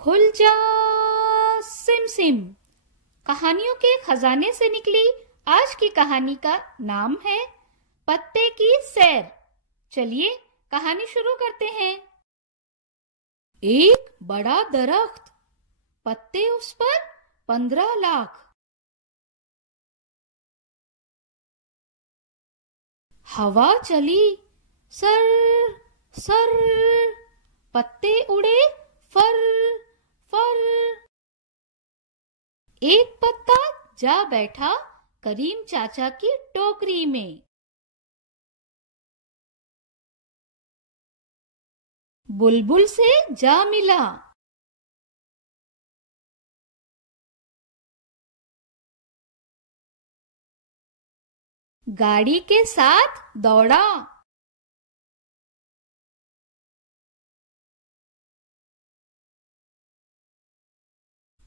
खुल जा SIM SIM. कहानियों के खजाने से निकली आज की कहानी का नाम है पत्ते की सैर। चलिए कहानी शुरू करते हैं। एक बड़ा दरख्त, पत्ते उस पर 15 लाख। हवा चली सर सर, पत्ते उड़े फर फर। एक पत्ता जा बैठा करीम चाचा की टोकरी में। बुलबुल से जा मिला। गाड़ी के साथ दौड़ा।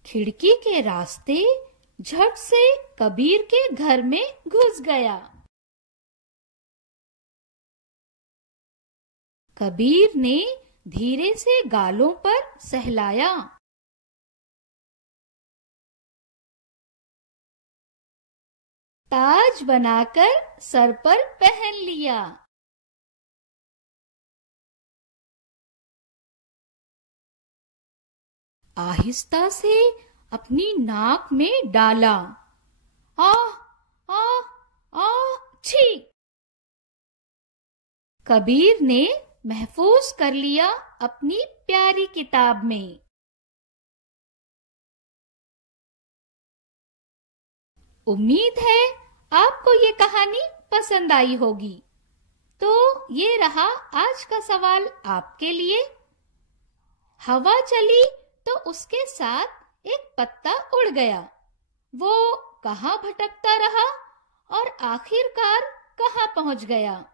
खिड़की के रास्ते झट से कबीर के घर में घुस गया। कबीर ने धीरे से गालों पर सहलाया। ताज बनाकर सर पर पहन लिया। आहिस्ता से अपनी नाक में डाला। आह आह आह छी। कबीर ने महफूज कर लिया अपनी प्यारी किताब में। उम्मीद है आपको ये कहानी पसंद आई होगी। तो ये रहा आज का सवाल आपके लिए। हवा चली तो उसके साथ एक पत्ता उड़ गया। वो कहाँ भटकता रहा और आखिरकार कहाँ पहुंच गया?